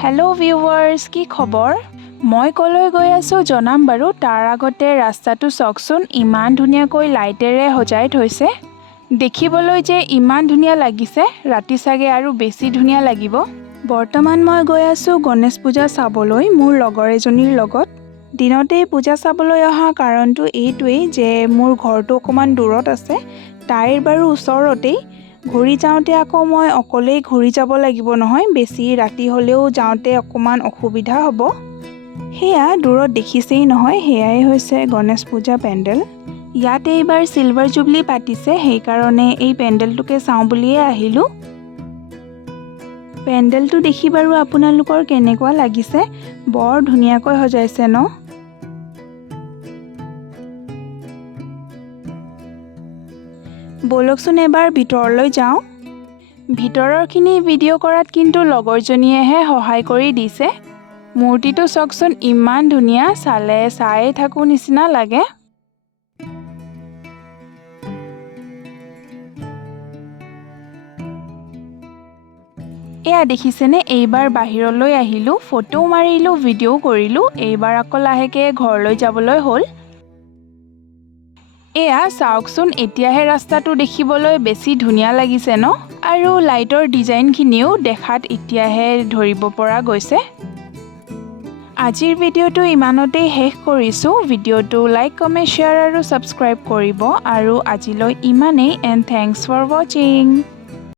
hello viewers কি খবৰ মই কলৈ গৈ আছো জনাম বাৰু তাৰ আগতে ৰাস্তাটো চকচোন ইমান ধুনিয়াকৈ লাইটেৰে সজাই থৈছে দেখিবলৈ যে ইমান ধুনিয়া লাগিছে ৰাতি সাগে আৰু বেছি ধুনিয়া লাগিব বৰ্তমান মই গৈ আছো গণেশ পূজা চাবলৈ মোৰ লগৰ এজনীৰ লগত দিনতে পূজা চাবলৈ অহা কাৰণটো এইটোৱেই যে মোৰ ঘৰটো অকমান দূৰত আছে তাইৰ বাৰু ওচৰতেই ঘূৰি যাওঁতে আকৌ মই অকলেই ঘূৰি যাব লাগিব নহয় বেছি ৰাতি হলেও যাওঁতে অকমান অসুবিধা হ'ব হেয়া দূৰত দেখিছেই নহয় হেয়াই হৈছে গণেশ পূজা পেণ্ডেল ইয়াতে এইবাৰ সিলভাৰ জুবলি পাতিছে সেই কাৰণে এই পেণ্ডেলটোকে চাওঁ বুলিয়ে আহিলো পেণ্ডেলটো দেখি বাৰু আপোনালোকৰ কেনেকুৱা লাগিছে বৰ ধুনীয়াকৈ সজাইছে ন বলকচোন এবাৰ ভিতৰলৈ যাওঁ ভিতৰৰখিনি ভিডিঅ' কৰাত কিন্তু লগৰজনীয়েহে সহায় কৰি দিছে মূৰ্তিটো চকচোন ইমান ধুনীয়া চালে চাই থাকো নিচিনা লাগে এয়া দেখিছেনে এইবাৰ বাহিৰলৈ আহিলো ফটো মাৰিলো ভিডিঅ' কৰিলো এইবাৰ আকৌ লাহেকে ঘৰলৈ যাবলৈ হ'ল এয়া চাওকচোন এতিয়াহে ৰাস্তাটো দেখিবলৈ বেছি ধুনীয়া লাগিছে ন আৰু লাইটৰ ডিজাইনখিনিও দেখাত এতিয়াহে ধৰিব পৰা গৈছে আজিৰ ভিডিঅ'টো ইমানতেই শেষ কৰিছো ভিডিঅ'টো লাইক কমেন্ট শ্বেয়াৰ আৰু সাবস্ক্ৰাইব কৰিব আৰু আজিলৈ ইমানেই এণ্ড থ্যাঙ্কস ফৰ ওয়াচিং